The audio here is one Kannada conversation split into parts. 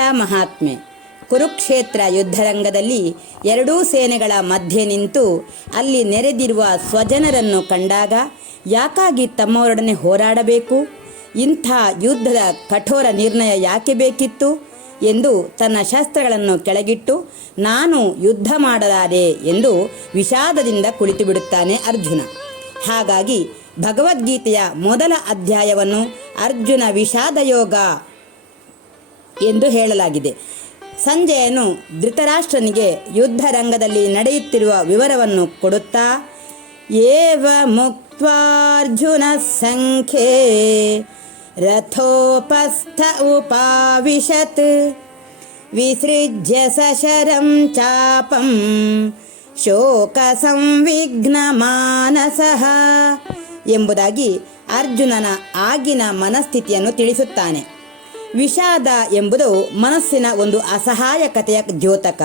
ಗೀತಾ ಮಹಾತ್ಮೆ ಕುರುಕ್ಷೇತ್ರ ಯುದ್ಧರಂಗದಲ್ಲಿ ಎರಡೂ ಸೇನೆಗಳ ಮಧ್ಯೆ ನಿಂತು ಅಲ್ಲಿ ನೆರೆದಿರುವ ಸ್ವಜನರನ್ನು ಕಂಡಾಗ ಯಾಕಾಗಿ ತಮ್ಮವರೊಡನೆ ಹೋರಾಡಬೇಕು? ಇಂಥ ಯುದ್ಧದ ಕಠೋರ ನಿರ್ಣಯ ಯಾಕೆ ಬೇಕಿತ್ತು? ಎಂದು ತನ್ನ ಶಸ್ತ್ರಗಳನ್ನು ಕೆಳಗಿಟ್ಟು, ನಾನು ಯುದ್ಧ ಮಾಡಲಾರೆ ಎಂದು ವಿಷಾದದಿಂದ ಕುಳಿತು ಬಿಡುತ್ತಾನೆ ಅರ್ಜುನ. ಹಾಗಾಗಿ ಭಗವದ್ಗೀತೆಯ ಮೊದಲ ಅಧ್ಯಾಯವನ್ನು ಅರ್ಜುನ ವಿಷಾದಯೋಗ ಎಂದು ಹೇಳಲಾಗಿದೆ. ಸಂಜಯನು ಧೃತರಾಷ್ಟ್ರನಿಗೆ ಯುದ್ಧ ರಂಗದಲ್ಲಿ ನಡೆಯುತ್ತಿರುವ ವಿವರವನ್ನು ಕೊಡುತ್ತಾ, ಏವ ಮುಕ್ತಾರ್ಜುನ ಸಂಖ್ಯೆ ರಥೋಪಸ್ಥ ಉಪಾವಿಶತ್ ವಿಸೃಜ್ಯ ಸಶರಂ ಚಾಪಂ ಶೋಕ ಸಂವಿಘ್ನ ಮಾನಸಃ ಎಂಬುದಾಗಿ ಅರ್ಜುನನ ಆಗಿನ ಮನಸ್ಥಿತಿಯನ್ನು ತಿಳಿಸುತ್ತಾನೆ. ವಿಷಾದ ಎಂಬುದು ಮನಸ್ಸಿನ ಒಂದು ಅಸಹಾಯಕತೆಯ ದ್ಯೋತಕ.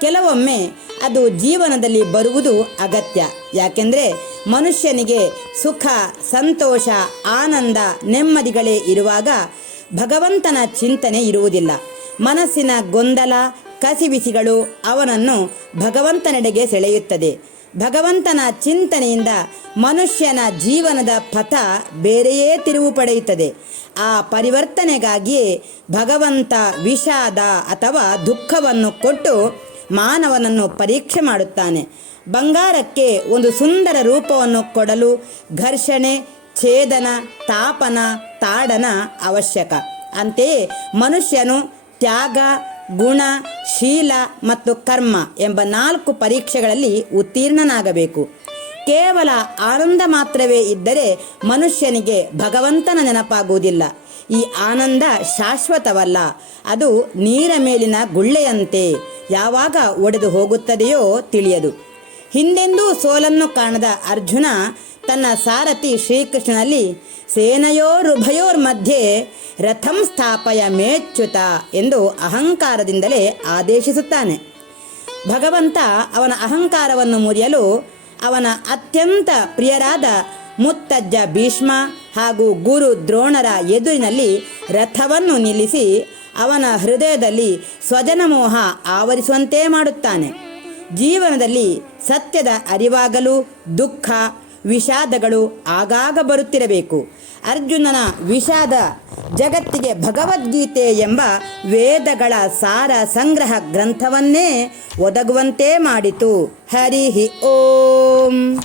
ಕೆಲವೊಮ್ಮೆ ಅದು ಜೀವನದಲ್ಲಿ ಬರುವುದು ಅಗತ್ಯ. ಯಾಕೆಂದರೆ ಮನುಷ್ಯನಿಗೆ ಸುಖ, ಸಂತೋಷ, ಆನಂದ, ನೆಮ್ಮದಿಗಳೇ ಇರುವಾಗ ಭಗವಂತನ ಚಿಂತನೆ ಇರುವುದಿಲ್ಲ. ಮನಸ್ಸಿನ ಗೊಂದಲ, ಕಸಿವಿಸಿಗಳು ಅವನನ್ನು ಭಗವಂತನೆಡೆಗೆ ಸೆಳೆಯುತ್ತದೆ. ಭಗವಂತನ ಚಿಂತನೆಯಿಂದ ಮನುಷ್ಯನ ಜೀವನದ ಪಥ ಬೇರೆಯೇ ತಿರುವು ಪಡೆಯುತ್ತದೆ. ಆ ಪರಿವರ್ತನೆಗಾಗಿಯೇ ಭಗವಂತ ವಿಷಾದ ಅಥವಾ ದುಃಖವನ್ನು ಕೊಟ್ಟು ಮಾನವನನ್ನು ಪರೀಕ್ಷೆ ಮಾಡುತ್ತಾನೆ. ಬಂಗಾರಕ್ಕೆ ಒಂದು ಸುಂದರ ರೂಪವನ್ನು ಕೊಡಲು ಘರ್ಷಣೆ, ಛೇದನ, ತಾಪನ, ತಾಡನ ಅವಶ್ಯಕ. ಅಂತೆಯೇ ಮನುಷ್ಯನು ತ್ಯಾಗ ಗುಣ, ಶೀಲ ಮತ್ತು ಕರ್ಮ ಎಂಬ ನಾಲ್ಕು ಪರೀಕ್ಷೆಗಳಲ್ಲಿ ಉತ್ತೀರ್ಣನಾಗಬೇಕು. ಕೇವಲ ಆನಂದ ಮಾತ್ರವೇ ಇದ್ದರೆ ಮನುಷ್ಯನಿಗೆ ಭಗವಂತನ ನೆನಪಾಗುವುದಿಲ್ಲ. ಈ ಆನಂದ ಶಾಶ್ವತವಲ್ಲ, ಅದು ನೀರ ಮೇಲಿನ ಗುಳ್ಳೆಯಂತೆ ಯಾವಾಗ ಒಡೆದು ಹೋಗುತ್ತದೆಯೋ ತಿಳಿಯದು. ಹಿಂದೆಂದೂ ಸೋಲನ್ನು ಕಾಣದ ಅರ್ಜುನ ತನ್ನ ಸಾರಥಿ ಶ್ರೀಕೃಷ್ಣನಲ್ಲಿ ಸೇನೆಯೋರುಭಯೋರ್ ಮಧ್ಯೆ ರಥಂ ಸ್ಥಾಪಯ ಮೇಚ್ಯುತ ಎಂದು ಅಹಂಕಾರದಿಂದಲೇ ಆದೇಶಿಸುತ್ತಾನೆ. ಭಗವಂತ ಅವನ ಅಹಂಕಾರವನ್ನು ಮುರಿಯಲು ಅವನ ಅತ್ಯಂತ ಪ್ರಿಯರಾದ ಮುತ್ತಜ್ಜ ಭೀಷ್ಮ ಹಾಗೂ ಗುರು ದ್ರೋಣರ ಎದುರಿನಲ್ಲಿ ರಥವನ್ನು ನಿಲ್ಲಿಸಿ ಅವನ ಹೃದಯದಲ್ಲಿ ಸ್ವಜನ ಮೋಹ ಆವರಿಸುವಂತೆ ಮಾಡುತ್ತಾನೆ. ಜೀವನದಲ್ಲಿ ಸತ್ಯದ ಅರಿವಾಗಲು ದುಃಖ ವಿಷಾದಗಳು ಆಗಾಗ ಬರುತ್ತಿರಬೇಕು. ಅರ್ಜುನನ ವಿಷಾದ ಜಗತ್ತಿಗೆ ಭಗವದ್ಗೀತೆ ಎಂಬ ವೇದಗಳ ಸಾರ ಸಂಗ್ರಹ ಗ್ರಂಥವನ್ನೇ ಒದಗುವಂತೆ ಮಾಡಿತು. ಹರಿಹಿ ಓಂ.